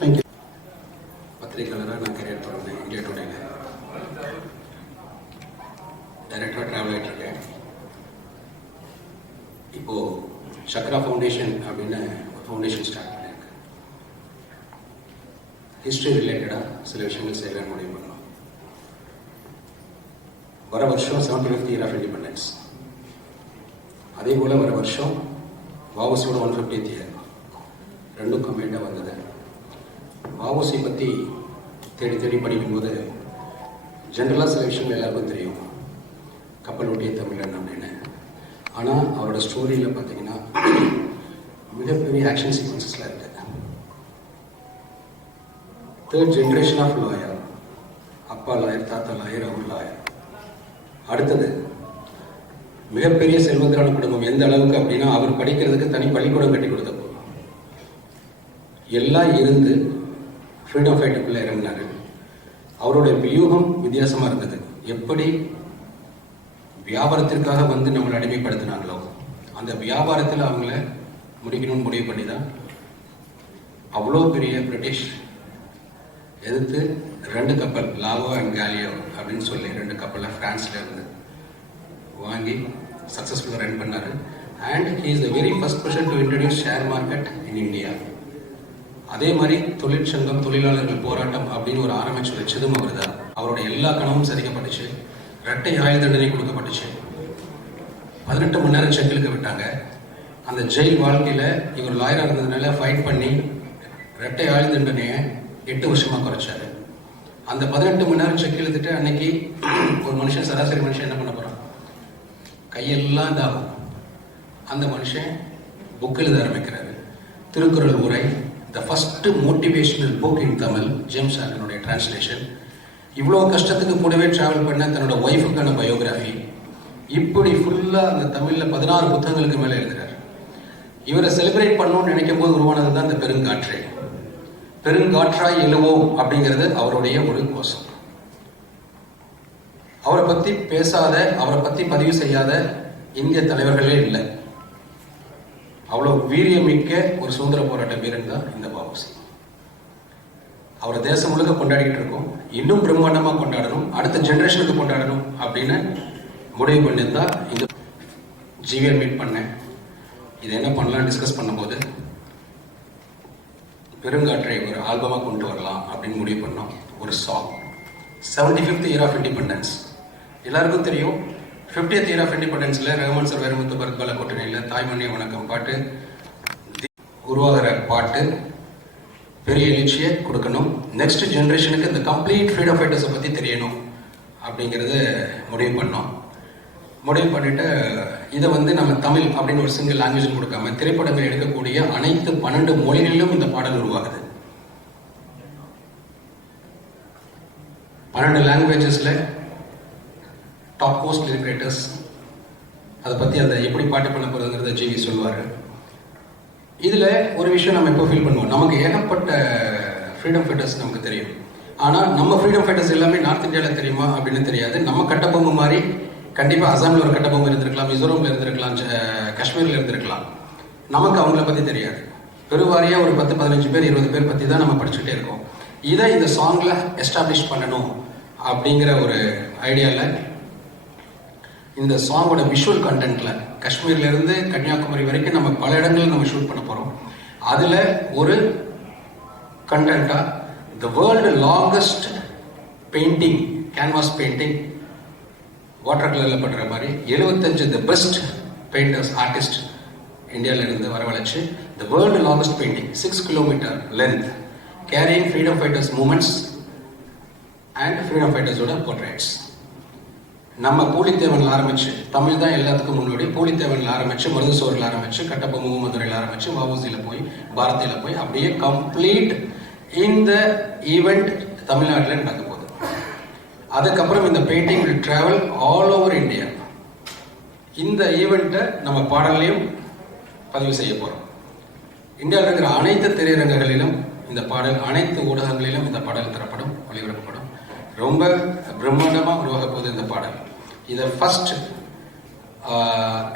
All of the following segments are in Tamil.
தேங்க்யூ. பத்திரிகையாளராக நான் கரியர் தொடர்ந்தேன். இந்தியா டுடேல டைரக்டராக ட்ராவல் ஆகிட்டு இருக்கேன். இப்போது சக்ரா ஃபவுண்டேஷன் அப்படின்னு ஒரு ஃபவுண்டேஷன் ஸ்டார்ட் பண்ணியிருக்கேன். ஹிஸ்ட்ரி ரிலேட்டடாக சில விஷயங்கள் செய்யலான்னு முடிவு பண்ணோம். வர வருஷம் 75th இயர் ஆஃப் இண்டிபெண்டன்ஸ், அதே போல் வர வருஷம் வாவுசியோட 150th இயர், ரெண்டும் கம்பைண்டாக வந்தது. வாவுசி பற்றி தேடி தேடி படிக்கும்போது ஜென்ரலாக சில விஷயங்கள் எல்லாருக்கும் தெரியும், கப்பல் ஒட்டிய தமிழன் அப்படின்னு. ஆனால் அவரோட ஸ்டோரியில் பார்த்தீங்கன்னா மிகப்பெரிய ஆக்ஷன் சீக்வன்சஸ்லாம் இருக்குது. 3rd ஜென்ரேஷன் ஆஃப் லாயர், அப்பா லாயர், தாத்தா லாயர், அவர் லாயர். அடுத்தது மிகப்பெரிய செல்வந்தரான குடும்பம். எந்த அளவுக்கு அப்படின்னா அவர் படிக்கிறதுக்கு தனி பள்ளிக்கூடம் கட்டி கொடுத்த போதும் எல்லாம் இருந்து ஃப்ரீடம் ஃபைட்டுக்குள்ளே இறங்கினார். அவருடைய வியூகம் வித்தியாசமாக இருந்தது. எப்படி வியாபாரத்திற்காக வந்து நம்மளை அடிமைப்படுத்தினாங்களோ அந்த வியாபாரத்தில் அவங்கள முடிக்கணும்னு முடிவு பண்ணி தான் அவ்வளோ பெரிய பிரிட்டிஷ் எதிர்த்து 2 கப்பல், லாவோ அண்ட் காலியோ அப்படின்னு சொல்லி 2 கப்பலை ஃப்ரான்ஸில் இருந்து வாங்கி சக்ஸஸ்ஃபுல்லாக ரன் பண்ணார். And he is the very first person to introduce share market in India. அதே மாதிரி தொழிற்சங்கம், தொழிலாளர்கள் போராட்டம் அப்படின்னு ஒரு ஆரம்பிச்சு வச்சதும் அவர் தான். அவருடைய எல்லா கனவும் சரிக்கப்பட்டுச்சு. 2 ஆயுள் தண்டனை கொடுக்கப்பட்டுச்சு. 18 மணி நேரம் செக்கிலுக்கு விட்டாங்க. அந்த ஜெயில் வாழ்க்கையில் இவர் லாயராக இருந்ததுனால ஃபைட் பண்ணி 2 ஆயுள் தண்டனையை 8 வருஷமாக குறைச்சாரு. அந்த 18 மணி நேரம் செக் எழுதிட்டு அன்னைக்கு ஒரு மனுஷன், சராசரி மனுஷன் என்ன பண்ண போகிறான்? கையெல்லாம் இதாகும். அந்த மனுஷன் புக் எழுத ஆரம்பிக்கிறாரு. திருக்குறள் உரை, the first motivational book in Tamil, James ஆலனுடைய டிரான்ஸ்லேஷன். இவ்வளோ கஷ்டத்துக்கு கூடவே ட்ராவல் பண்ண தன்னோட ஒய்ஃபுக்கான பயோகிராஃபி. இப்படி ஃபுல்லாக அந்த தமிழில் 16 புத்தகங்களுக்கு மேலே எழுதுகிறார். இவரை செலிப்ரேட் பண்ணணும்னு நினைக்கும் போது உருவானது தான் இந்த பெருங்காற்றை. பெருங்காற்றாய் எழுவோம் அப்படிங்கிறது அவருடைய ஒரு கோஷம். அவரை பற்றி பேசாத, அவரை பற்றி பதிவு செய்யாத இந்திய தலைவர்களே இல்லை. அவ்வளோ வீரியமிக்க ஒரு சுதந்திர போராட்ட வீரன் தான் இந்த வாவுசி. அவரை தேசம் முழுக்க கொண்டாடிட்டு இருக்கோம். இன்னும் பிரம்மாண்டமாக கொண்டாடணும், அடுத்த ஜென்ரேஷனுக்கு கொண்டாடணும் அப்படின்னு முடிவு பண்ணியிருந்தா இந்த ஜிவியை மீட் பண்ணேன். இது என்ன பண்ணலாம் டிஸ்கஸ் பண்ணும்போது பெருங்காற்றை ஒரு ஆல்பமாக கொண்டு வரலாம் அப்படின்னு முடிவு பண்ணோம். ஒரு song, 75th year of independence. எல்லாருக்கும் தெரியும் 50th இயர் ஆஃப் இண்டிபெண்டன்ஸில் ரஹ்மான் சார், வைரமுத்து, பரத்பாலா கூட்டணியில் தாய்மண்ணே வணக்கம் பாட்டு உருவாகிற பாட்டு பெரிய எழுச்சியை கொடுக்கணும். நெக்ஸ்ட் ஜென்ரேஷனுக்கு இந்த கம்ப்ளீட் ஃப்ரீடம் ஃபைட்டர்ஸை பற்றி தெரியணும் அப்படிங்கிறத முடிவு பண்ணோம். முடிவு பண்ணிவிட்டு இதை வந்து நம்ம தமிழ் அப்படின்னு ஒரு சிங்கிள் லாங்குவேஜ் கொடுக்காம திரைப்படங்கள் எடுக்கக்கூடிய அனைத்து 12 மொழிகளிலும் இந்த பாடல் உருவாகுது. 12 லாங்குவேஜஸில் டாப் மோஸ்ட் லிட்ரேட்டர்ஸ் அதை பற்றி அதை எப்படி பாட்டு பண்ண போகிறதுங்கிறத ஜிவி சொல்லுவார். இதில் ஒரு விஷயம் நம்ம எப்போ ஃபீல் பண்ணுவோம், நமக்கு ஏகப்பட்ட ஃப்ரீடம் ஃபைட்டர்ஸ் நமக்கு தெரியும். ஆனால் நம்ம ஃப்ரீடம் ஃபைட்டர்ஸ் எல்லாமே நார்த் இந்தியாவில் தெரியுமா அப்படின்னு தெரியாது. நம்ம கட்டபொம்மை மாதிரி கண்டிப்பாக அசாமில் ஒரு கட்டபொம்மை இருந்திருக்கலாம், மிசோரமில் இருந்திருக்கலாம், காஷ்மீரில் இருந்திருக்கலாம். நமக்கு அவங்கள பற்றி தெரியாது. பெருவாரியாக ஒரு 10-15 பேர் 20 பேர் பற்றி தான் நம்ம படிச்சுட்டே இருக்கோம். இதை இந்த சாங்கில் எஸ்டாப்ளிஷ் பண்ணணும் அப்படிங்கிற ஒரு ஐடியாவில் இந்த சாங்கோட விஷுவல் கண்டென்ட்ல காஷ்மீர்லேருந்து கன்னியாகுமரி வரைக்கும் நம்ம பல இடங்களில் நம்ம ஷூட் பண்ண போகிறோம். அதில் ஒரு கண்டென்ட்டாக the world longest painting, canvas painting water கலரில் பண்ணுற மாதிரி 75 த பெஸ்ட் பெயிண்டர்ஸ், ஆர்டிஸ்ட் இந்தியாவிலிருந்து வரவழைச்சு the world longest painting 6 kilometre length carrying freedom fighters moments and freedom ஃபைட்டர்ஸோட போர்ட்ரேட்ஸ். நம்ம பூலித்தேவனில் ஆரம்பிச்சு, தமிழ் தான் எல்லாத்துக்கும் முன்னாடி, பூலித்தேவனில் ஆரம்பிச்சு, மருதுசோரில் ஆரம்பிச்சு, கட்டபொம்மு மதுரையில் ஆரம்பிச்சு, வஉசியில் போய், பாரதியில் போய், அப்படியே கம்ப்ளீட் இந்த ஈவெண்ட் தமிழ்நாட்டில் நடக்க போகுது. அதுக்கப்புறம் இந்த painting will travel all over India. இந்த ஈவெண்ட்டை நம்ம பாடலையும் பதிவு செய்ய போகிறோம். இந்தியாவில் இருக்கிற அனைத்து திரையரங்குகளிலும் இந்த பாடல், அனைத்து ஊடகங்களிலும் இந்த பாடல் தரப்படும், ஒளிபரப்பப்படும். ரொம்ப பிரம்மாண்டமாக உருவாக போகுது இந்த பாடல். இதை ஃபர்ஸ்ட்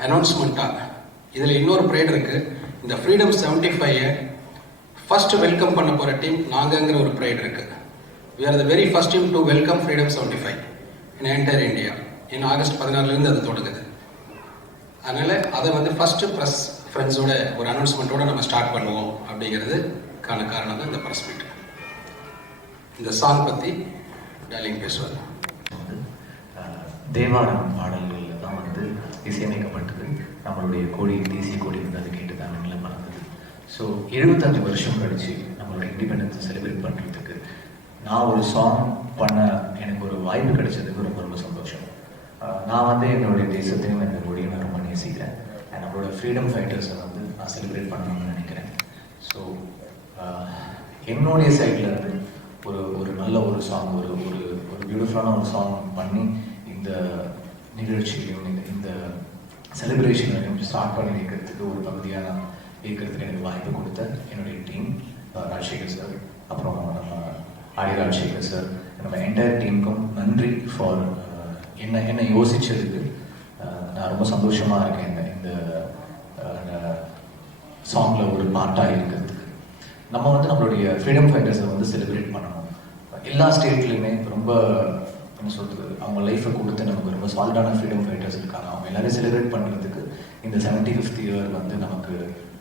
அனௌன்ஸ்மெண்ட்டாக இதில் இன்னொரு ப்ரைட் இருக்குது. இந்த ஃப்ரீடம் 75 ஃபர்ஸ்ட் வெல்கம் பண்ண போகிற டீம் நாங்கங்கிற ஒரு ப்ரைட் இருக்குது. We are the very first team to welcome Freedom 75 in entire India. In August 14 அது தொடங்குது. அதனால் அதை வந்து ஃபர்ஸ்ட் ப்ரெஸ் ஃப்ரெண்ட்ஸோட ஒரு அனௌன்ஸ்மெண்ட்டோட நம்ம ஸ்டார்ட் பண்ணுவோம் அப்படிங்கிறதுக்கான காரணம் தான் இந்த ப்ரெஸ் மீட். இந்த சாங் பற்றி டார்லிங் பேசுவார். தேவாரம் பாடல்கள் தான் வந்து இசையமைக்கப்பட்டது. நம்மளுடைய கொடி, தேசிய கொடி வந்து அது கேட்டு தான் மறந்தது. ஸோ 75 வருஷம் கழிச்சு நம்மளோட இண்டிபெண்டன்ஸை செலிப்ரேட் பண்ணுறதுக்கு நான் ஒரு சாங் பண்ண எனக்கு ஒரு வாய்ப்பு கிடைச்சதுக்கு ரொம்ப ரொம்ப சந்தோஷம். நான் வந்து என்னுடைய தேசத்தையும் இந்த மொழியும் நான் ரொம்ப நேசிக்கிறேன். நம்மளோட ஃப்ரீடம் ஃபைட்டர்ஸை வந்து நான் செலிப்ரேட் பண்ணணும்னு நினைக்கிறேன். ஸோ என்னுடைய சைடில் இருந்து ஒரு நல்ல ஒரு சாங், ஒரு ஒரு பியூட்டிஃபுல்லான ஒரு சாங் பண்ணி இந்த நிகழ்ச்சியிலையும் இந்த செலிப்ரேஷன்லையும் ஸ்டார்ட் பண்ணி வைக்கிறதுக்கு ஒரு பகுதியாக நான் இருக்கிறதுக்கு எனக்கு வாய்ப்பு கொடுத்த என்னுடைய டீம், ராஜசேகர் சார், அப்புறம் நம்ம ஆடி ராஜசேகர் சார், நம்ம என்டையர் டீமுக்கும் நன்றி ஃபார் என்ன யோசிச்சதுக்கு. நான் ரொம்ப சந்தோஷமாக இருக்கேன் இந்த சாங்கில் ஒரு பார்ட்டாக இருக்கிறதுக்கு. நம்ம வந்து நம்மளுடைய ஃப்ரீடம் ஃபைட்டர்ஸை வந்து செலிப்ரேட் பண்ணணும். எல்லா ஸ்டேட்லேயுமே ரொம்ப என்ன சொல்கிறது, அவங்க லைஃப்பை கொடுத்து நமக்கு ரொம்ப சாலிடான ஃப்ரீடம் ஃபைட்டர்ஸ் இருக்காங்க. அவங்க எல்லாரையும் செலிப்ரேட் பண்ணுறதுக்கு இந்த 75th இயர் வந்து நமக்கு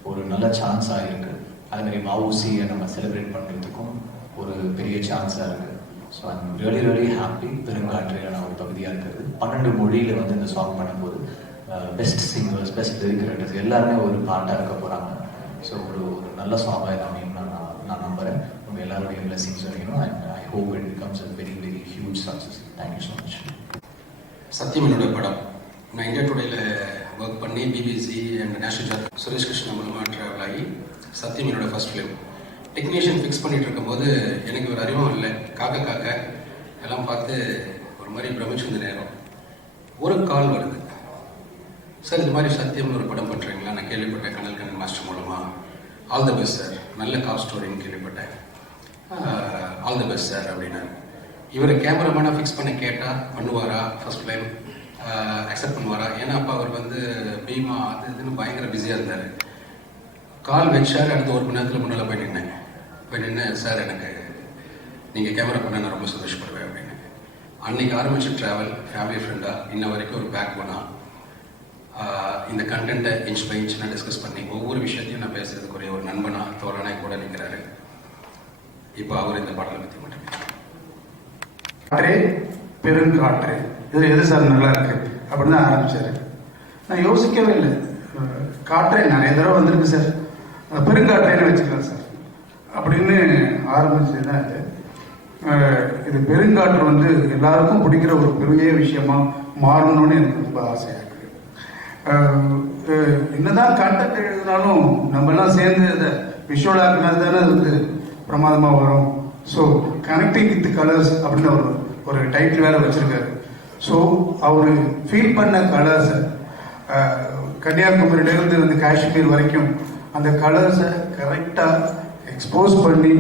ஒரு நல்ல சான்ஸாக இருக்குது. அதேமாதிரி வஉசியை நம்ம செலிப்ரேட் பண்ணுறதுக்கும் ஒரு பெரிய சான்ஸாக இருக்குது. So I'm really happy. பெருங்காற்றில் நான் ஒரு பகுதியாக இருக்கிறது. 12 மொழியில் வந்து இந்த சாங் பண்ணும்போது best singers, best lyric writers எல்லாருமே ஒரு பார்ட்டாக இருக்க போகிறாங்க. ஸோ ஒரு நல்ல சாங்காக இது அமையும் நான் நம்புகிறேன். உங்கள் எல்லாருடைய பிளெஸிங்ஸ் வேணும். I hope it becomes a very very huge success. Thank you so much. சத்தியம் என்னோட படம். நான் இந்தியா டுடேல ஒர்க் பண்ணி BBC and national Suresh Krishna மூலமாக ட்ராவல் ஆகி சத்தியம் என்னோட ஃபர்ஸ்ட் ஃபிலிம். டெக்னீஷியன் ஃபிக்ஸ் பண்ணிட்டு இருக்கும்போது எனக்கு ஒரு அறிவும் இல்லை. காக்க எல்லாம் பார்த்து ஒரு மாதிரி பிரமிச்சிருந்த நேரம் ஒரு கால் வருது. சார் இது மாதிரி சத்தியம்னு ஒரு படம் பண்ணுறீங்களா? நான் கேள்விப்பட்டேன் கனல் கண்ணன் மாஸ்டர் மூலமாக. ஆல் தி பெஸ்ட் சார், நல்ல காப் ஸ்டோரின்னு கேள்விப்பட்டேன். ஆல் தி பெஸ்ட் சார் அப்படின்னாரு. இவரை கேமராமேனாக ஃபிக்ஸ் பண்ண கேட்டால் பண்ணுவாரா? ஃபர்ஸ்ட் டைம் அக்செப்ட் பண்ணுவாரா? ஏன்னா அப்போ அவர் வந்து பீமா அது இதுன்னு பயங்கர பிஸியாக இருந்தார். கால் வச்சார். அடுத்த ஒரு மணி நேரத்தில் முன்னால் போய் நின்று சார் எனக்கு நீங்கள் கேமரா பண்ண நான் ரொம்ப சந்தோஷப்படுவேன் அப்படின்னு. அன்றைக்கி ஆரம்பித்த ட்ராவல் ஃபேமிலி ஃப்ரெண்டாக இன்ன வரைக்கும் ஒரு பேக் போனால் இந்த கண்டென்ட்டை இன்ச் பை இன்ச் நான் டிஸ்கஸ் பண்ணி ஒவ்வொரு விஷயத்தையும் நான் பேசுறதுக்குரிய ஒரு நண்பனாக தோழனாக கூட நிற்கிறாரு. இப்போ அவர் இந்த பாடலை பற்றி மட்டுமே. காற்றே பெருங்காற்று, இதில் எது சார் நல்லா இருக்கு அப்படின்னு தான் ஆரம்பிச்சாரு. நான் யோசிக்கவே இல்லை. காற்றே நிறைய தடவை வந்திருக்கு சார், பெருங்காற்றேன்னு வச்சுக்கலாம் சார் அப்படின்னு ஆரம்பிச்சது தான் இது. இது பெருங்காற்று வந்து எல்லாருக்கும் பிடிக்கிற ஒரு பெரிய விஷயமா மாறணும்னு எனக்கு ரொம்ப ஆசையாக இருக்கு. என்னதான் கண்டென்ட் எழுதினாலும் நம்ம எல்லாம் சேர்ந்து அதை விஷுவல் ஆக்கினா தானே அது வந்து பிரமாதமாக வரும். ஸோ கனெக்டிங் வித் கலர்ஸ் அப்படின்னு ஒரு டைட்டில் வேலை வச்சிருக்காரு. ஸோ அவர் ஃபீல் பண்ண கலர்ஸை கன்னியாகுமரியிலிருந்து வந்து காஷ்மீர் வரைக்கும் அந்த கலர்ஸை கரெக்டாக எக்ஸ்போஸ் பண்ணி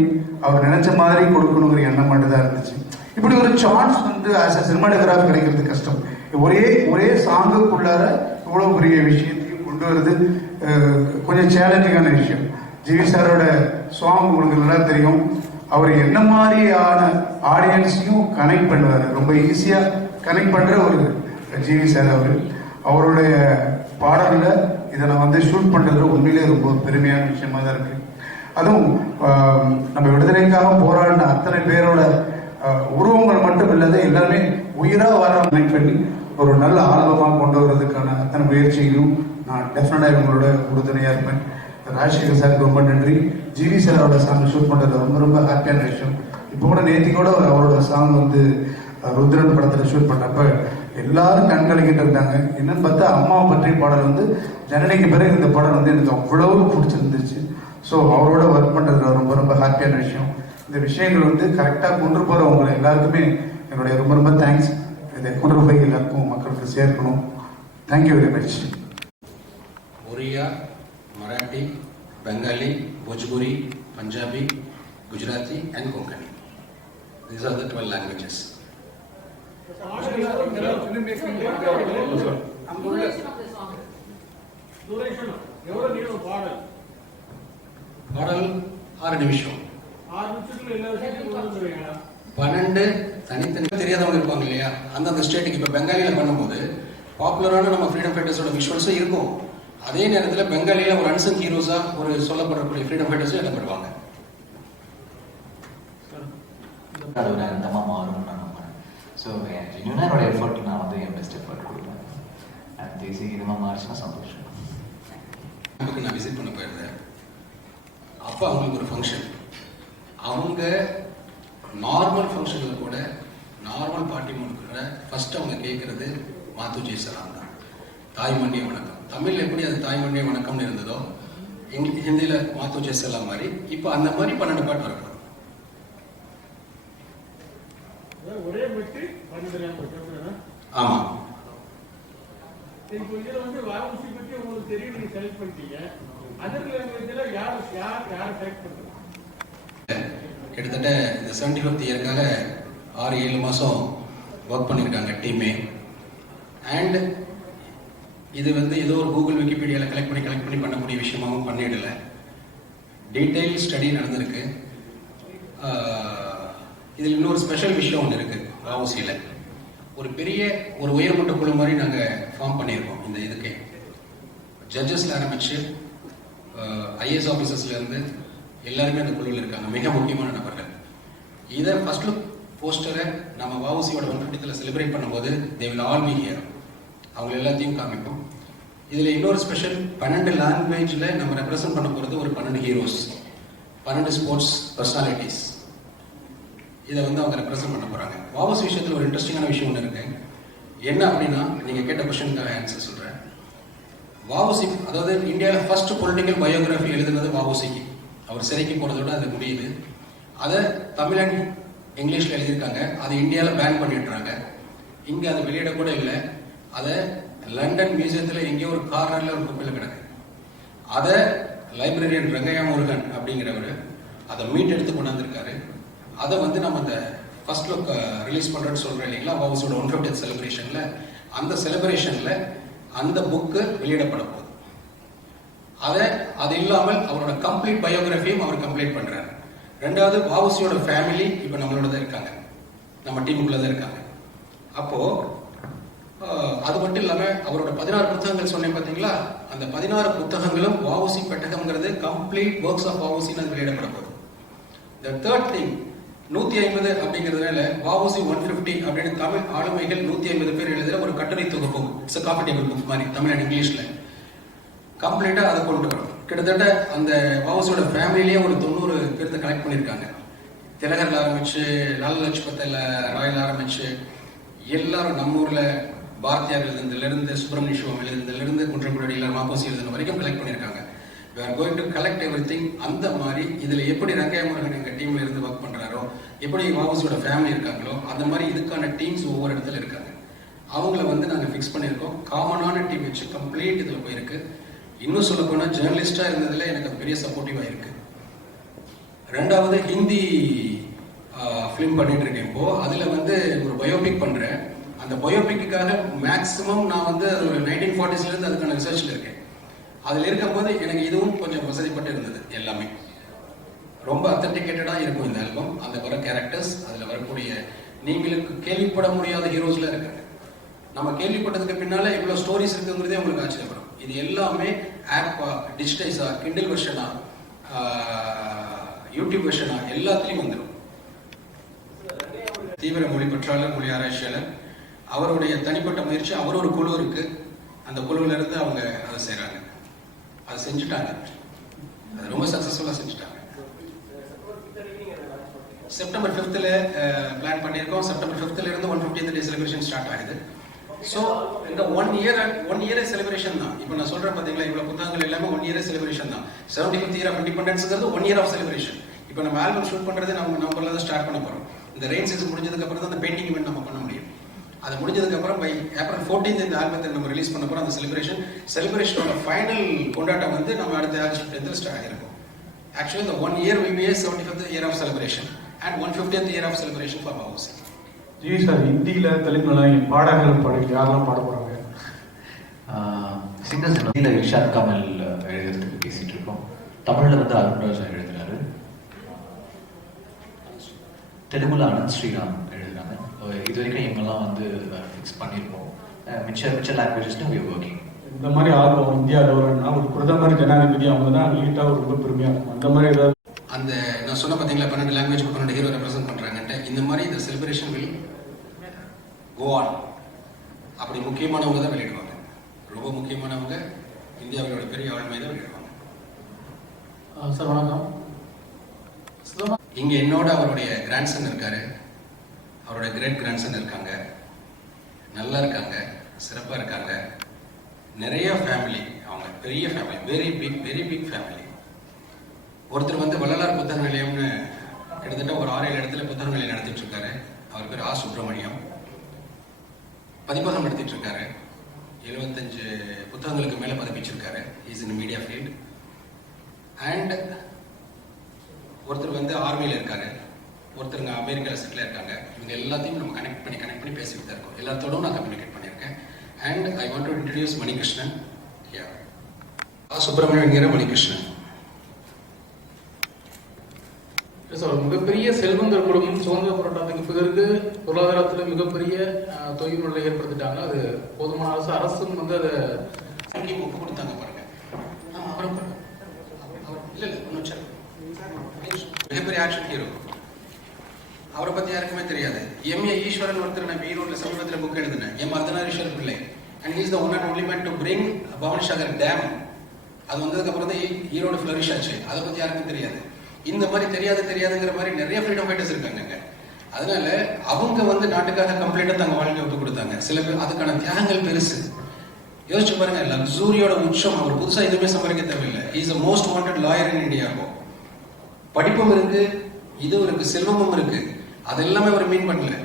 அவர் நினைச்ச மாதிரி கொடுக்கணுங்கிற எண்ணம் மட்டும் தான் இருந்துச்சு. இப்படி ஒரு சான்ஸ் வந்து ஆஸ் அ சினிமாட்டோகிராஃபர் கிடைக்கிறது கஷ்டம். ஒரே சாங்குக்குள்ளார இவ்வளோ பெரிய விஷயத்தையும் கொண்டு வருது கொஞ்சம் சேலஞ்சிங்கான விஷயம். ஜிவி சாரோட சாங் உங்களுக்கு நல்லா தெரியும். அவர் என்ன மாதிரியான ஆடியன்ஸையும் கனெக்ட் பண்ணுவார். ரொம்ப ஈஸியாக கனெக்ட் பண்ணுற ஒரு ஜிவி சார் அவருடைய பாடலில் இதை நான் வந்து ஷூட் பண்ணுறது உண்மையிலே ரொம்ப பெருமையான விஷயமா தான் இருக்கு. அதுவும் நம்ம விடுதலைக்காக போராடின அத்தனை பேரோட உருவங்கள் மட்டும் இல்லாத எல்லாருமே உயிராக வர கனெக்ட் பண்ணி ஒரு நல்ல ஆல்பமாக கொண்டு வர்றதுக்கான அத்தனை முயற்சிகளும் நான் டெஃபினட்டாக இவங்களோட உறுதுணையாக இருப்பேன். ராஜசேகர் சாருக்கு ரொம்ப நன்றி. ஜிவி சாரோட சாங் ஷூட் பண்ணுறது ரொம்ப ரொம்ப ஹாப்பியான விஷயம். இப்போ கூட நேற்று கூட அவரோட சாங் வந்து ருத்ரன் படத்தில் ஷூட் பண்ணப்ப எல்லாரும் கண்கலங்கிட்டு இருந்தாங்க. என்னன்னு பார்த்தா அம்மாவை பற்றிய பாடல் வந்து ஜனனிக்கு பிறகு இந்த பாடல் வந்து எனக்கு அவ்வளவு பிடிச்சிருந்துச்சு. ஸோ அவரோட ஒர்க் பண்ணுறதுல ரொம்ப ரொம்ப ஹாப்பியான விஷயம். இந்த விஷயங்கள் வந்து கரெக்டாக கொண்டு போகிறவங்க எல்லாருக்குமே என்னுடைய ரொம்ப ரொம்ப தேங்க்ஸ். இதை கொண்டு போய் எல்லாருக்கும் மக்களுக்கு சேர்க்கணும். Thank you very much. Oriya, Marathi, Bengali, Bhojpuri, Punjabi, Gujarati and Konkani. These are the 12 languages. பாடல் 6 நிமிஷம். 12 தனித்தனி தெரியாதவங்க இருப்பாங்க இல்லையா, அந்தந்த ஸ்டேட்டுக்கு. இப்போ பெங்காலியில் பண்ணும்போது பாப்புலரான நம்ம ஃப்ரீடம் ஃபைட்டர்ஸோட விஷுவல்ஸும் இருக்கும். அதே நேரத்தில் பெங்காலியில் ஒரு அன்சங் ஹீரோஸாக ஒரு சொல்லப்படக்கூடிய ஃப்ரீடம் ஃபைட்டர்ஸும் இடம் பெறுவாங்க. அது ஒரு அந்தமாக மாறும்னு நான் நம்புறேன். ஸோ என்னோட எஃபர்ட் நான் வந்து என் பெஸ்ட் எஃபர்ட் கொடுப்பேன். அண்ட் தேசி இதுமாக மாறிச்சுன்னா சந்தோஷம். நமக்கு நான் விசிட் பண்ண போயிருந்தேன். அப்போ அவங்களுக்கு ஒரு ஃபங்க்ஷன். அவங்க நார்மல் ஃபங்க்ஷனில் கூட நார்மல் பார்ட்டி மூணுக்கு ஃபர்ஸ்ட் அவங்க கேட்குறது மாத்துஜி சலாம் தான், தாய்மண்ணிய வணக்கம். தமிழில் எப்படி அது தாய்மண்ணிய வணக்கம்னு இருந்ததோ ஹிந்தியில் மாத்துஜி சலாம் மாதிரி இப்போ அந்த மாதிரி 12 பாட்டு வரணும். ஆமா, கிட்டத்தட்ட இந்த 75th இயர்க்காக 6-7 மாதம் ஒர்க் பண்ணியிருக்காங்க டீமே. அண்ட் இது வந்து ஏதோ ஒரு கூகுள் விக்கிபீடியாவில் கலெக்ட் பண்ணி பண்ணக்கூடிய விஷயமாகவும் பண்ணிடலை. டீட்டெயில் ஸ்டடி நடந்திருக்கு. இதில் இன்னொரு ஸ்பெஷல் விஷயம் ஒன்று இருக்குது. வாவுசியில் ஒரு உயர்மட்ட குழு மாதிரி நாங்கள் ஃபார்ம் பண்ணியிருக்கோம். இந்த இதுக்கே ஜட்ஜஸில் ஆரம்பித்து ஐஏஎஸ் ஆஃபீஸர்ஸ்லேருந்து எல்லாருமே அந்த குழுவில் இருக்காங்க, மிக முக்கியமான நபர்கள். இதை ஃபர்ஸ்ட் லுக் போஸ்டரை நம்ம வாவுசியோட 150th செலிப்ரேட் பண்ணும்போது they will all be here. அவங்க எல்லாத்தையும் காமிப்போம். இதில் இன்னொரு ஸ்பெஷல் 12 லாங்குவேஜில் நம்ம ரெப்ரசன்ட் பண்ண போகிறது ஒரு 12 ஹீரோஸ், 12 ஸ்போர்ட்ஸ் பர்சனாலிட்டிஸ். இதை வந்து அவங்க ரெப்ரசன்ட் பண்ண போகிறாங்க. வாவுசி விஷயத்தில் ஒரு இன்ட்ரெஸ்டிங்கான விஷயம் ஒன்று இருக்கு. என்ன அப்படின்னா, நீங்கள் கேட்ட கொஸ்டினுக்கான ஆன்சர் சொல்கிறேன். வாவுசி, அதாவது இந்தியாவில் ஃபர்ஸ்ட் பொலிட்டிக்கல் பயோகிராஃபி எழுதுனது வாவுசிக்கு. அவர் சிறைக்கு போனதோட அது முடியுது. அதை தமிழ் அண்ட் இங்கிலீஷில் எழுதியிருக்காங்க. அது இந்தியாவில் பேன் பண்ணிடுறாங்க. இங்கே அது வெளியிடக்கூட இல்லை. அதை லண்டன் மியூசியத்தில் எங்கேயோ ஒரு கார்னரில் ஒரு குப்பையில் கிடக்கு. அதை லைப்ரரியன் ரங்கையா முருகன் அப்படிங்கிறவர் அதை மீட் எடுத்து கொண்டாந்துருக்காரு. அதை வந்து நம்ம அந்த ஃபர்ஸ்ட் லுக் ரிலீஸ் பண்ணுறேன்னு சொல்கிறேன் இல்லைங்களா, வாவுசியோட 150th செலிப்ரேஷனில். அந்த செலிப்ரேஷனில் அந்த புக்கு வெளியிடப்பட போகுது. அது இல்லாமல் அவரோட கம்ப்ளீட் பயோகிராஃபியும் அவர் கம்ப்ளீட் பண்ணுறாரு. ரெண்டாவது, வாவுசியோட ஃபேமிலி இப்போ நம்மளோட தான் இருக்காங்க, நம்ம டீமுக்குள்ளே தான் இருக்காங்க. அப்போது அது மட்டும் இல்லாமல் அவரோட 16 புத்தகங்கள் சொன்னேன் பார்த்தீங்களா, அந்த 16 புத்தகங்களும் வாவுசி பெட்டகம்ங்கிறது கம்ப்ளீட் ஒர்க்ஸ் ஆஃப் வாவுசின்னு அது வெளியிடப்பட போகுது. த தேர்ட் திங், 150 அப்படிங்கிறதுனால வாவுசி 150 அப்படின்னு தமிழ் ஆளுமைகள் 150 பேர் எழுதுகிற ஒரு கட்டுரை தொகுப்பு. It's a combi table book மாதிரி தமிழ் அண்ட் இங்கிலீஷில் கம்ப்ளீட்டாக அதை கொண்டு வரும். கிட்டத்தட்ட அந்த வாவுசியோட ஃபேமிலிலேயே ஒரு 90 பேர்த்த கலெக்ட் பண்ணியிருக்காங்க. திலகரில் ஆரம்பிச்சு, லால் லஜ்பத் ராயில் ஆரம்பிச்சு, எல்லாரும் நம்ம ஊரில் பாரதியார் எழுதுனதுலேருந்து, சுப்பிரமணிய சிவம் எழுதுனதுலேருந்து, குன்றக்குடியில் மாப்போசி எழுதுன வரைக்கும் கலெக்ட் பண்ணியிருக்காங்க. we are going to collect everything. அந்த மாதிரி இதில் எப்படி ரங்கையா முருகன் எங்கள் டீமில் இருந்து ஒர்க் பண்ணுறாரோ, எப்படி வாவுசியோட ஃபேமிலி இருக்காங்களோ, அந்த மாதிரி இதுக்கான டீம்ஸ் ஒவ்வொரு இடத்துல இருக்காங்க. அவங்கள வந்து நாங்கள் ஃபிக்ஸ் பண்ணியிருக்கோம். காமனான டீம் வச்சு கம்ப்ளீட் இதில் போயிருக்கு. இன்னும் சொல்ல போனால் ஜேர்னலிஸ்டாக இருந்ததில் எனக்கு அது பெரிய சப்போர்ட்டிவாக இருக்குது. ரெண்டாவது, ஹிந்தி ஃபிலிம் பண்ணிட்டு இருக்கேன் இப்போது. அதில் வந்து ஒரு பயோபிக் பண்ணுறேன். அந்த பயோபிக்காக மேக்ஸிமம் நான் வந்து ஒரு 1940s அதுக்கான ரிசர்ச்சில் இருக்கேன். அதில் இருக்கும்போது எனக்கு இதுவும் கொஞ்சம் வசதிப்பட்டு இருந்தது. எல்லாமே ரொம்ப அத்தன்டிகேட்டடாக இருக்கும் இந்த ஆல்பம். அந்த வர கேரக்டர்ஸ், அதில் வரக்கூடிய நீங்களுக்கு கேள்விப்பட முடியாத ஹீரோஸ்லாம் இருக்காங்க. நம்ம கேள்விப்பட்டதுக்கு பின்னால் இவ்வளோ ஸ்டோரிஸ் இருக்குங்கிறதே உங்களுக்கு ஆச்சரியப்படும். இது எல்லாமே ஆப்பா, டிஜிட்டைஸா, கிண்டில் வெர்ஷனா, யூடியூப் வெர்ஷனா, எல்லாத்துலேயும் வந்துடும். தீவிர மொழி பற்றாளர், மொழி ஆராய்ச்சியாளர், அவருடைய தனிப்பட்ட முயற்சி. அவர் ஒரு குழு இருக்கு. அந்த குழுவிலிருந்து அவங்க அதை வேலை செய்கிறாங்க. அதை செஞ்சுட்டாங்க, அது ரொம்ப சக்ஸஸ்ஃபுல்லாக செஞ்சுட்டாங்க. செப்டம்பர் 5th பிளான் பண்ணியிருக்கோம். செப்டம்பர் 5th இருந்து 150th டே செலிப்ரேஷன் ஸ்டார்ட் ஆகுது. ஸோ இந்த ஒன் இயரே செலிப்ரேஷன் தான். இப்போ நான் சொல்கிறேன் பார்த்தீங்களா, இவ்வளோ புத்தகங்கள் எல்லாமே 1 இயரே செலிப்ரேஷன் தான். 75th இயர் ஆஃப் இண்டிபெண்டன்ஸ்ங்கிறது 1 இயர் ஆஃப் செலிப்ரேஷன். இப்போ நம்ம ஆல்பம் ஷூட் பண்ணுறது நம்ம தான் ஸ்டார்ட் பண்ண போகிறோம். இந்த ரெயின் சீசன் முடிஞ்சதுக்கப்புறம் தான் அந்த பெயிண்டிங் இவெண்ட் நம்ம பண்ண முடியும். அது முடிஞ்சதுக்கப்புறம் பை ஏப்ரல் 14th இந்த ஆல்பத்தை நம்ம ரிலீஸ் பண்ண போகிறோம். அந்த செலிப்ரேஷனோட ஃபைனல் கொண்டாட்டம் வந்து நம்ம அடுத்த ஆகஸ்ட் 10th ஸ்டார்ட் ஆகிருக்கும். Actually, the 1 year will be a 75th year of celebration and 150th year of celebration for Bausi. G sir, ஹிந்தியில் தெலுங்குல பாடல்கள் பாடல் யாரெல்லாம் பாட போகிறாங்க? சிங்கர்ஸ் ஹிந்தியில் இர்ஷாத் கமல் எழுதுறதுக்கு பேசிகிட்டு இருக்கோம். தமிழில் வந்து அருண்ராஜா எழுதுறாரு. தெலுங்குல அனந்த் ஸ்ரீராம் எழுதுறாங்க. இது வரைக்கும் இவங்கெல்லாம் வந்து ஃபிக்ஸ் பண்ணியிருக்கோம். மிச்ச லாங்குவேஜஸ்லையும் we are working. இந்த மாதிரி ஆல்பம் இந்தியாவில் வரணும்னா ஒரு பிரதமர் ஜனாதிபதி அவங்க தான் வெளியிட்டால் ரொம்ப பெருமையாக இருக்கும். அந்த மாதிரி ஏதாவது அந்த நான் சொன்ன பார்த்தீங்களா 12 லாங்குவேஜ்க்கு 12 ஹீரோ ரெப்ரசென்ட் பண்ணுறாங்கன்ட்டு, இந்த மாதிரி இந்த செலிப்ரேஷன் வில் கோ ஆன். அப்படி முக்கியமானவங்க தான் வெளியிடுவாங்க. ரொம்ப முக்கியமானவங்க இந்தியாவோட பெரிய ஆளுமை தான் வெளியிடுவாங்க. சார் வணக்கம். இங்கே என்னோட அவருடைய கிராண்ட்சன் இருக்காரு, அவருடைய கிரேட் கிராண்ட்சன் இருக்காங்க, நல்லா இருக்காங்க, சிறப்பாக இருக்காங்க. நிறைய ஃபேமிலி, அவங்க பெரிய ஃபேமிலி, வெரி பிக் ஃபேமிலி. ஒருத்தர் வந்து வள்ளலார் புத்தக நிலையம்னு கிட்டத்தட்ட ஒரு 6-7 இடத்துல புத்தக நிலையம் நடத்திட்டு இருக்காரு. அவர் பேர் ஆ. சுப்பிரமணியம். பதிப்பகம் நடத்திட்டு இருக்காரு. 75 புத்தகங்களுக்கு மேலே பதிப்பிச்சிருக்காரு. Is in media field. And ஒருத்தர் வந்து ஆர்மியில் இருக்காரு, ஒருத்தருங்க அமெரிக்காவில் செட்டில் இருக்காங்க. இவங்க எல்லாத்தையும் நம்ம கனெக்ட் பண்ணி பேசிக்கிட்டு தான் இருக்கோம். எல்லாத்தோடும் நான் கம்யூனிகேட் பண்ணியிருக்கேன். And I want to introduce Manikrishnan. Yeah. Subramaniam என்கிற மணிகிருஷ்ணன். சார், மிகப்பெரிய செல்வந்தர் குடும்பம் சுதந்திர போராட்டத்துக்கு பிறகு பொருளாதாரத்தில் மிகப்பெரிய தொய்வு நிலை ஏற்படுத்திட்டாங்க. அது போதுமான அரசும் வந்து அதை ஒப்பு கொடுத்தாங்க பாருங்க. அப்புறம் இல்லை ஒன்றும் மிகப்பெரிய ஆக்ஷன் ஹீரோ. அவரை பற்றி யாருக்குமே தெரியாது. எம்ஏ ஈஸ்வரன் ஒருத்தர் நான் ஈரோட்டில் சமீபத்தில் புக் எழுதினேன், M Ardhanareeswarar Pillai. And he's the one and only man to bring Bhavani Sagar dam. அது வந்ததுக்கப்புறம் தான் ஈரோடு ஃப்ளரிஷ் ஆச்சு. அதை பற்றி யாருக்கும் தெரியாது. இந்த மாதிரி தெரியாதுங்கிற மாதிரி நிறைய ஃப்ரீடம் ஃபைட்டர்ஸ் இருக்காங்க. அதனால அவங்க வந்து நாட்டுக்காக கம்ப்ளீட்டாக தங்க வாழ்க்கையை ஒப்பு கொடுத்தாங்க. சில பேர் அதுக்கான தியாகங்கள் பெருசு. யோசிச்சு பாருங்க, லக்ஸூரியோட உச்சம். அவர் புதுசாக எதுவுமே சம்பாதிக்க தேவையில்லை. Is a most wanted lawyer in India. படிப்பும் இருக்கு, இதுவும் இருக்கு, செல்வமும் இருக்கு. அது எல்லாமே அவர் மீன் பண்ணல.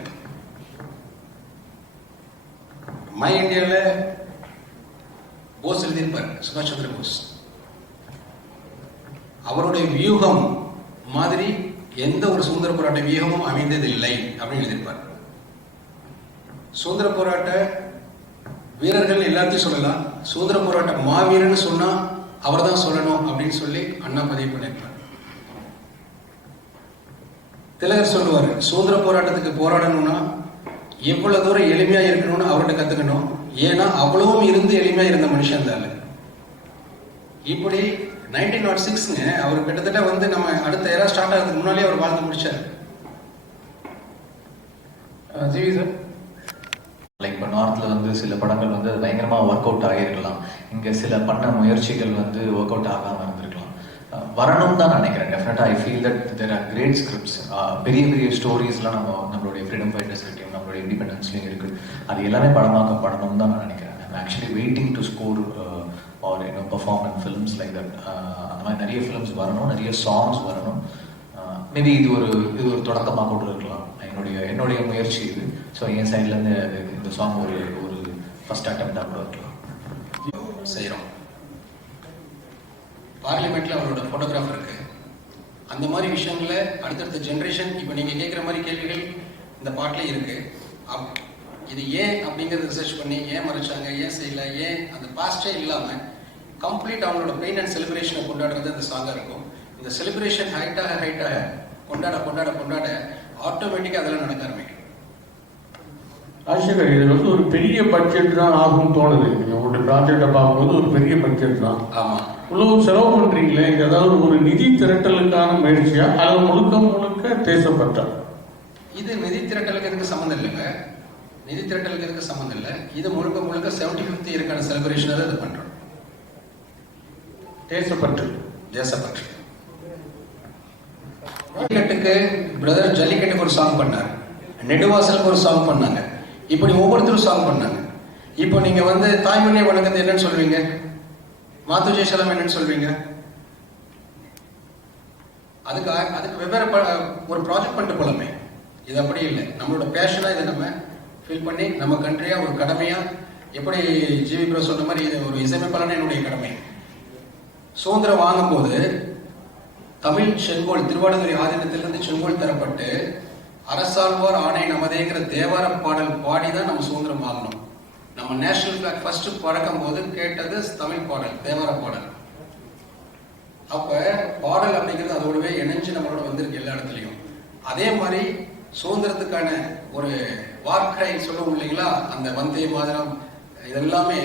மை இந்தியாவில் போஸ் எழுதியிருப்பார், சுபாஷ் சந்திர போஸ். அவருடைய வியூகம் மாதிரி எந்த ஒரு சுதந்திர போராட்ட வியூகமும் அமைந்ததில்லை அப்படின்னு எழுதியிருப்பார். சுதந்திர போராட்ட வீரர்கள் எல்லாத்தையும் சொல்லலாம், சுதந்திர போராட்ட மாவீரன்னு சொன்னா அவர் தான் சொல்லணும் அப்படின்னு சொல்லி அண்ணா பதிவு பண்ணியிருப்பார். திலகர் சொல்லுவார், சுதந்திர போராட்டத்துக்கு போராடணும்னா எவ்வளவு தூரம் எளிமையா இருக்கணும்னு அவர்கிட்ட கத்துக்கணும். ஏன்னா அவ்வளவும் இருந்து எளிமையா இருந்த மனுஷன் தான். இப்படி 1906ங்க அவர் கிட்டத்தட்ட வந்து நம்ம அடுத்த ஏரா ஸ்டார்ட் ஆகிறதுக்கு முன்னாலே அவர் வாழ்ந்து முடிச்சார். ஜிவி சார், லைக் இப்போ நார்த்தில் வந்து சில படங்கள் வந்து பயங்கரமாக ஒர்க் அவுட் ஆகியிருக்கலாம். இங்கே சில பண்ண முயற்சிகள் வந்து ஒர்க் அவுட் ஆகாமல் இருந்திருக்கலாம். வரணும் தான் நினைக்கிறேன். டெஃபினட்டாக I feel that there are great scripts. பெரிய பெரிய ஸ்டோரிஸ்லாம் நம்மளுடைய ஃப்ரீடம் ஃபைட்டர்ஸ்லையும் நம்மளுடைய இண்டிபெண்டன்ஸ்லையும் இருக்குது. அது எல்லாமே படமாக்கப்படணும்னு தான் நான் நினைக்கிறேன். I'm actually waiting to score or perform in films like that. அந்த மாதிரி நிறைய ஃபிலிம்ஸ் வரணும், நிறைய சாங்ஸ் வரணும். மேபி இது ஒரு தொடக்கமாக கூட இருக்கலாம். என்னுடைய முயற்சி இது. ஸோ என் சைட்லேருந்து இந்த சாங் ஒரு ஃபர்ஸ்ட் அட்டெம்ப்டாக கூட இருக்கலாம். செய்கிறோம். பார்லிமெண்ட்ல அவரோட ஃபோட்டோகிராஃப் இருக்கு. அந்த மாதிரி விஷயங்களை அடுத்தடுத்த ஜென்ரேஷன் இப்போ நீங்கள் கேட்குற மாதிரி கேள்விகள் இந்த பாட்டில் இருக்கு. இது ஏன் அப்படிங்கிறது ரிசர்ச் பண்ணி ஏன் மறைச்சாங்க, ஏன் செய்யல, ஏன் அந்த பாஸ்டே இல்லாமல் கம்ப்ளீட் அவங்களோட பெயின் அண்ட் செலிப்ரேஷனை கொண்டாடுறது அந்த சாங்காக இருக்கும். இந்த செலிப்ரேஷன் ஹைட்டாக கொண்டாட ஆட்டோமேட்டிக்காக அதெல்லாம் நடக்க ஆரம்பிக்கும். ராஜசேகர், இது வந்து ஒரு பெரிய பட்ஜெட் தான் ஆகும் தோணுது. உங்களுடைய ப்ராஜெக்டை பார்க்கும்போது ஒரு பெரிய பட்ஜெட் தான். ஆமாம், இவ்வளவு செலவு பண்றீங்களே, இது ஏதாவது ஒரு நிதி திரட்டலுக்கான முயற்சியா அது முழுக்க தேசப்பட்டா? இது நிதி திரட்டலுக்கு எதுக்கு சம்மந்தம் இல்லைங்க. நிதி திரட்டலுக்கு எதுக்கு சம்மந்தம் இல்லை. இது முழுக்க 75th இயருக்கான செலிப்ரேஷனாக இது பண்ணுறோம். தேசப்பற்று. தேசப்பற்று. ஜல்லிக்கட்டுக்கு பிரதர் ஜல்லிக்கட்டுக்கு ஒரு சாங் பண்ணார், நெடுவாசலுக்கு ஒரு சாங் பண்ணாங்க, இப்படி ஒவ்வொருத்தரும் சாங் பண்ணாங்க. இப்போ நீங்க வந்து தாய்மொழியை வணக்கத்தை என்னன்னு சொல்வீங்க? மாத்து ஜெயசலம் என்னன்னு சொல்வீங்க? அதுக்கு வெவ்வேறு ஒரு ப்ராஜெக்ட் பண்ணிட்டு போலாமே. இது அப்படி இல்லை, நம்மளோட பேஷனா இதை நம்ம ஃபீல் பண்ணி நம்ம கண்ட்ரியா ஒரு கடமையா, எப்படி ஜிவி ப்ரோ சொன்ன மாதிரி இது ஒரு இசையமைப்பாளன என்னுடைய கடமை. சுதந்திரம் வாங்கும்போது தமிழ் செங்கோல் திருவாடுதுறை ஆதீனத்திலிருந்து செங்கோல் தரப்பட்டு அரசாழ்வார் ஆணை நமதேங்கிற தேவார பாடல் பாடிதான் நம்ம சுதந்திரம் வாங்கணும். நம்ம நேஷனல் பிளாக் ஃபர்ஸ்ட் பறக்கும் போது கேட்டது தமிழ் பாடல், தேவார பாடல். அப்ப பாடல் அப்படிங்கிறது அதோடவே இணைஞ்சு நம்மளோட வந்திருக்கு எல்லா இடத்துலையும். அதே மாதிரி சுதந்திரத்துக்கான ஒரு வார்த்தை சொல்லுவோம் இல்லைங்களா, அந்த வந்தே மாதரம் இதெல்லாமே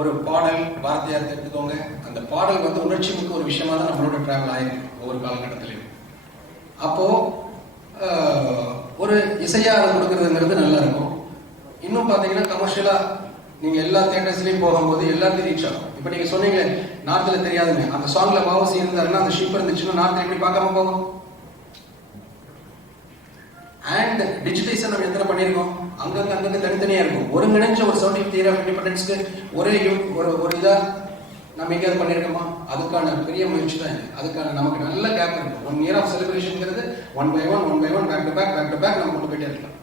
ஒரு பாடல். பாரதியார் எடுத்துக்கோங்க, அந்த பாடல் வந்து உணர்ச்சி மிக்க ஒரு விஷயமா தான் நம்மளோட டிராவல் ஆயிருக்கு ஒவ்வொரு காலகட்டத்திலையும். அப்போ ஒரு இசையா அதை கொடுக்கறதுங்கிறது நல்லா இருக்கும். இன்னும் பாத்தீங்கன்னா கமர்ஷியலா நீங்க எல்லா தியேட்டர்ஸ்லயும் போகும்போது எல்லாத்தையும் ரீச் ஆகும். இப்ப நீங்க சொன்னீங்க நார்த்ல தெரியாதுங்க, அந்த சாங்ல வாவசி இருந்தாருன்னா அந்த ஷிப் இருந்துச்சுன்னா நார்த்ல எப்படி பார்க்காம போகும்? அண்ட் டிஜிட்டலைசேஷன் நம்ம எத்தனை பண்ணியிருக்கோம், அங்கங்க தனித்தனியா இருக்கும். ஒருங்கிணைஞ்ச ஒரு 75th இயர் ஆஃப் இண்டிபெண்டன்ஸ்க்கு ஒரே ஒரு இதா நம்ம எங்கேயாவது பண்ணியிருக்கோமா? அதுக்கான பெரிய முயற்சி தான் இது. அதுக்கான நமக்கு நல்ல கேப் இருக்கு. 1 year ஆஃப் செலிப்ரேஷன்ங்கிறது one by one back to back நம்ம கொண்டு போயிட்டே இருக்கலாம்.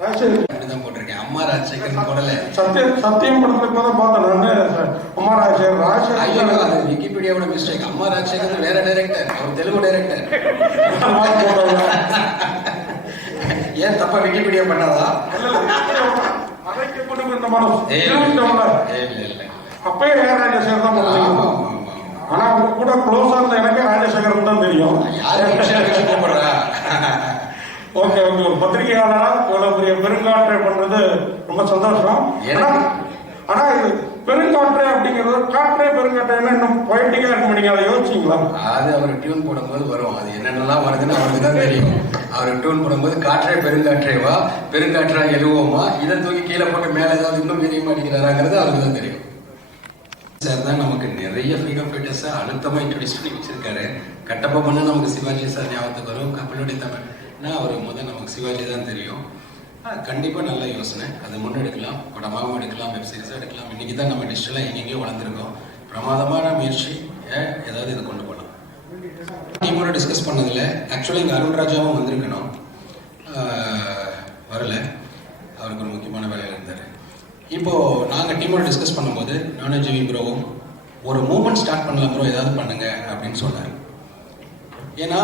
அப்படிதான் போட்டிருக்கேன். அம்மா ராஜசேகர் போடல, சத்தியம் படத்துல இப்பதான் பார்த்தேன் அம்மா ராஜசேகர். ஐயோ, அது விக்கிபீடியாவோட மிஸ்டேக். அம்மா ராஜசேகர் வேற டைரக்டர், அவர் தெலுங்கு டைரக்டர். ஏன் தப்பா விக்கிபீடியா பண்ணாதா? அப்பயே ராஜசேகர் தான் பண்ணுவீங்க. ஆனா அவங்க கூட க்ளோஸா இருந்த எனக்கு ராஜசேகர் தான் தெரியும். கூப்பிடுறா. ஓகே ஓகே, ஒரு பத்திரிகையாளரா இவ்வளவு பெரிய பெருங்காற்றை பண்றது ரொம்ப சந்தோஷம். ஆனா இது பெருங்காற்று அப்படிங்கிறது காற்றே பெருங்காற்று இன்னும் பொயட்டிக்கா இருக்க மாட்டீங்க, அதை யோசிச்சிங்களா? அது அவர் டியூன் போடும்போது வரும், அது என்னென்னலாம் வருதுன்னு அவருக்கு தான் தெரியும். அவர் டியூன் போடும்போது காற்றே பெருங்காற்றேவா, பெருங்காற்றா எழுவோமா, இதை தூக்கி கீழே போட்டு மேலே ஏதாவது இன்னும் மீறியமா அடிக்கிறாராங்கிறது அவருக்கு தான் தெரியும். சார் தான் நமக்கு நிறைய ஃப்ரீடம் ஃபைட்டர்ஸை அழுத்தமாக இன்ட்ரடியூஸ் பண்ணி வச்சிருக்காரு. கட்டப்பா பண்ண நமக்கு சிவாஜி சார் ஞாபகத்துக்கு வரும், கப்பலுடைய தமிழ்னா அவர் முதல் நமக்கு சிவாஜி தான் தெரியும். கண்டிப்பாக நல்ல யோசனை, அது முன்னெடுக்கலாம், படமாகவும் எடுக்கலாம், வெப்சீரிஸாக எடுக்கலாம். இன்னைக்கு தான் நம்ம டிஜிட்டலாக எங்கெங்கேயோ வளர்ந்துருக்கோம். பிரமாதமான முயற்சி, ஏதாவது இது கொண்டு போகலாம். டீமோட டிஸ்கஸ் பண்ணதில் ஆக்சுவலி இங்கே அருண்ராஜாவும் வந்திருக்கணும், வரல, அவருக்கு ஒரு முக்கியமான வேலையில் இருந்தார். இப்போது நாங்கள் டீமோட டிஸ்கஸ் பண்ணும்போது நானும் ஜிவி ப்ரோவும் ஒரு மூவ்மெண்ட் ஸ்டார்ட் பண்ணலாம் ப்ரோ, ஏதாவது பண்ணுங்க அப்படின்னு சொன்னார். ஏன்னா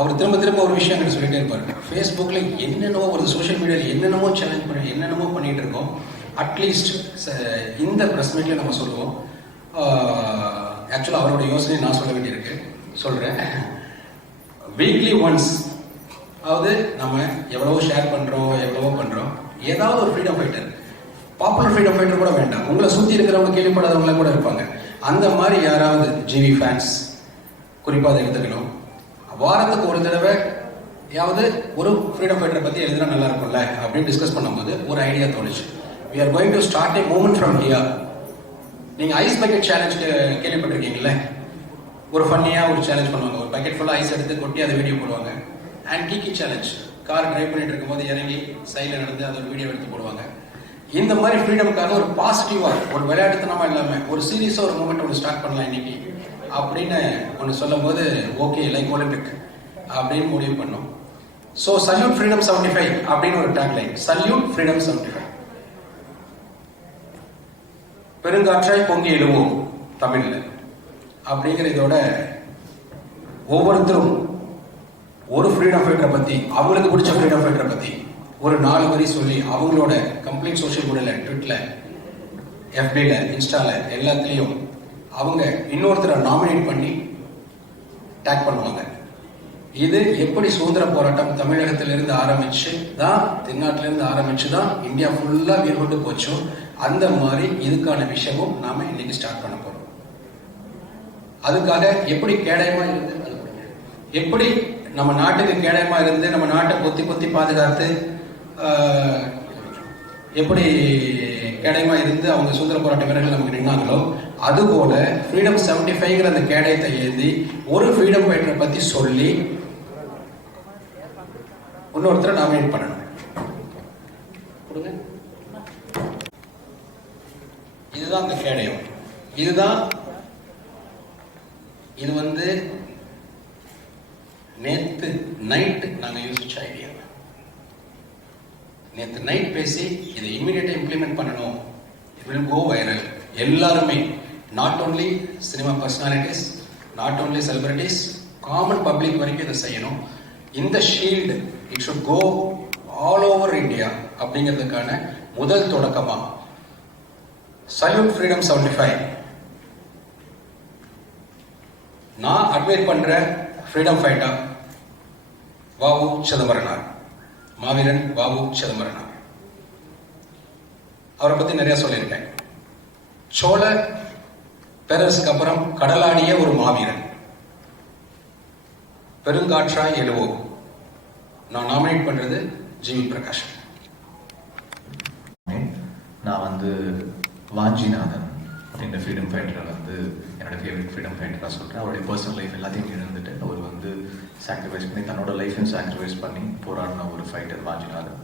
அவர் திரும்ப ஒரு விஷயம் எனக்கு சொல்லிட்டே இருப்பாரு. ஃபேஸ்புக்கில் என்னென்னவோ ஒரு சோஷியல் மீடியாவில் என்னென்னமோ சேலஞ்ச் பண்ணி என்னென்னமோ பண்ணிட்டு இருக்கோம். அட்லீஸ்ட் இந்த ப்ரெஸ் மீட்ல நம்ம சொல்லுவோம். ஆக்சுவலாக அவரோட யோசனை நான் சொல்ல வேண்டியிருக்கு, சொல்கிறேன். வீக்லி ஒன்ஸ் அதாவது நம்ம எவ்வளவோ ஷேர் பண்ணுறோம், எவ்வளவோ பண்ணுறோம், ஏதாவது ஒரு freedom fighter, popular freedom fighter கூட வேண்டாம், உங்களை சுற்றி இருக்கிறவங்க கேள்விப்படாதவங்கள கூட இருப்பாங்க, அந்த மாதிரி யாராவது ஜிவி ஃபேன்ஸ் குறிப்பாக அதை எடுத்துக்கணும். வாரத்துக்கு ஒரு தடவை யாவது ஒரு ஃப்ரீடம் ஃபைட்டரை பற்றி எழுதுனா நல்லா இருக்கும்ல அப்படின்னு டிஸ்கஸ் பண்ணும்போது ஒரு ஐடியா தோணுச்சு. we are going to start a movement from here. நீங்கள் ஐஸ் பக்கெட் சேலஞ்ச் கேள்விப்பட்டிருக்கீங்களே? ஒரு ஃபன்னியாக ஒரு சேலஞ்ச் பண்ணுவாங்க, ஒரு பக்கெட் ஃபுல்லாக ஐஸ் எடுத்து கொட்டி அதை வீடியோ போடுவாங்க. அண்ட் கீக்கி சேலஞ்ச், கார் டிரைவ் பண்ணிட்டு இருக்கும்போது இறங்கி சைடில் நடந்து அதை ஒரு வீடியோ எடுத்து போடுவாங்க. இந்த மாதிரி ஃப்ரீடமுக்காக ஒரு பாசிட்டிவாக ஒரு விளையாட்டுத்தனமாக இல்லாமல் ஒரு சீரியஸாக ஒரு மூமெண்ட் ஒன்று ஸ்டார்ட் பண்ணலாம் இன்னைக்கு அப்படின்னு ஒன்று சொல்லும் போது ஓகே லைக் ஒலிம்பிக் அப்படின்னு முடிவு பண்ணோம். ஸோ சல்யூட் ஃப்ரீடம் 75 அப்படின்னு ஒரு டேக்லைன், சல்யூட் ஃப்ரீடம் 75, பெருங்காற்றாய் பொங்கி எழுவோம் தமிழ்ல அப்படிங்கிற இதோட ஒவ்வொருத்தரும் ஒரு ஃப்ரீடம் ஃபைட்டரை பத்தி, அவங்களுக்கு பிடிச்ச ஃப்ரீடம் ஃபைட்டரை பத்தி ஒரு 4 வரி சொல்லி அவங்களோட கம்ப்ளீட் சோஷியல் மீடியால, ட்விட்டர்ல, எஃபில, இன்ஸ்டால எல்லாத்துலேயும் அவங்க இன்னொருத்தரை நாமினேட் பண்ணி டேக் பண்ணுவாங்க. இது எப்படி சுதந்திர போராட்டம் தமிழகத்திலிருந்து ஆரம்பிச்சு தான், தென்னாட்டிலிருந்து ஆரம்பிச்சு தான் இந்தியா ஃபுல்லா வீர் கொண்டு போச்சோ அந்த மாதிரி இதுக்கான விஷயமும் நாம இன்னைக்கு ஸ்டார்ட் பண்ண போறோம். அதுக்காக எப்படி கேடயமா இருந்து, எப்படி நம்ம நாட்டுக்கு கேடயமா இருந்து நம்ம நாட்டை பொத்தி பாதுகாத்து, எப்படி கேடயமா இருந்து அவங்க சுதந்திர போராட்ட வீரர்கள் நமக்கு நின்னாங்களோ அதுபோல ஃப்ரீடம் 75ங்கிற அந்த கேடயத்தை ஏந்தி ஒரு ஃப்ரீடம் ஃபைட்டரை பத்தி சொல்லி இன்னொருத்தரை நாமினேட் பண்ணணும். கொடுங்க. இதுதான் அந்த கேடயம். இது வந்து நேத்து நைட் நாங்க யோசிச்ச ஐடியா. நேத்து நைட் பேசி இதை இமிடியேட்டா இம்ப்ளிமெண்ட் பண்ணணும். It will go viral. எல்லாருமே, not only cinema personalities, not only celebrities, common public வரைக்கும் இதை செய்யணும். இந்த shield it should go all over India அப்படிங்கிறதுக்கான முதல் தொடக்கமா சல்யூட் ஃப்ரீடம் 75. நான் அட்வைட் பண்ற ஃப்ரீடம் ஃபைட்டர் வாவு சிதம்பரனார், மாவீரன் வாவு சிதம்பரனார். அவரை பத்தி நிறைய சொல்லியிருக்கேன். சோழ பேரரசுக்கு அப்புறம் கடலாடிய ஒரு மாவீரன், பெருங்காற்றாய் எழுவோம். நான் நாமினேட் பண்றது ஜிவி பிரகாஷ். நான் வந்து வாஞ்சிநாதன் அப்படின்ற ஃப்ரீடம் ஃபைட்டரை வந்து என்னோட ஃபேவரட் ஃப்ரீடம் ஃபைட்டராக சொல்கிறேன். அவருடைய பர்சனல் லைஃப் எல்லாத்தையும் இழந்துட்டு அவர் வந்து சாக்ரிஃபைஸ் பண்ணி தன்னோட லைஃபையும் சாக்ரிஃபைஸ் பண்ணி போராடின ஒரு ஃபைட்டர் வாஞ்சிநாதன்.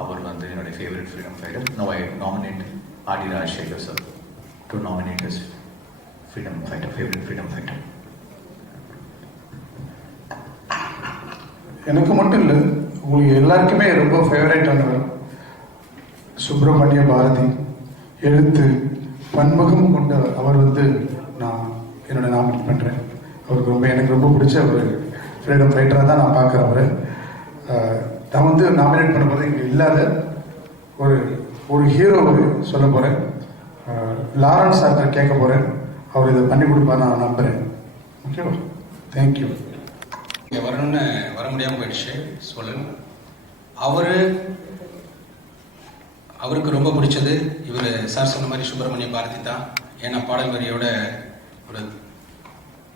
அவர் வந்து என்னுடைய favourite freedom fighter. No I nominate Aadi Rajasekar sir to nominate his freedom fighter, favourite freedom fighter. எனக்கு மட்டும் இல்லை, உங்களுக்கு எல்லாருக்குமே ரொம்ப ஃபேவரேட்டானவர் சுப்பிரமணிய பாரதி. எழுத்து பன்முகம் கொண்ட அவர் வந்து நான் என்னோட நாமினேட் பண்ணுறேன். அவருக்கு எனக்கு ரொம்ப பிடிச்ச ஒரு ஃப்ரீடம் ஃபைட்டராக தான் நான் பார்க்குறேன் அவர். நான் வந்து நாமினேட் பண்ணும்போது இங்கே இல்லாத ஒரு ஹீரோவை சொல்ல போகிறேன். லாரன்ஸ் சார்ட்டர் கேட்க போகிறேன். அவர் இதை பண்ணி கொடுப்பார் நான் நம்புகிறேன். ஓகேவா? தேங்க்யூ. இங்கே வரணும்னு வர முடியாமல் போயிடுச்சு சொல்லுங்க. அவருக்கு ரொம்ப பிடிச்சது இவர் சார் சொன்ன மாதிரி சுப்பிரமணிய பாரதி தான். ஏன்னா பாடல் வரியோட ஒரு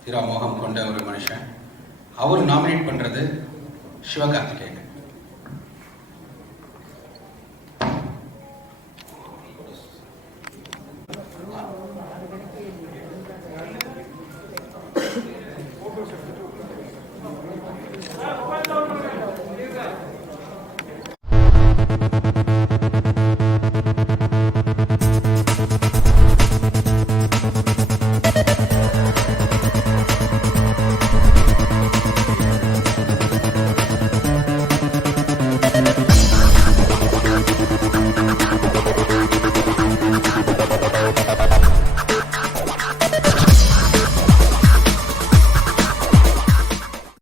திராமோகம் கொண்ட ஒரு மனுஷன். அவர் நாமினேட் பண்ணுறது சிவகார்த்திகேயன்.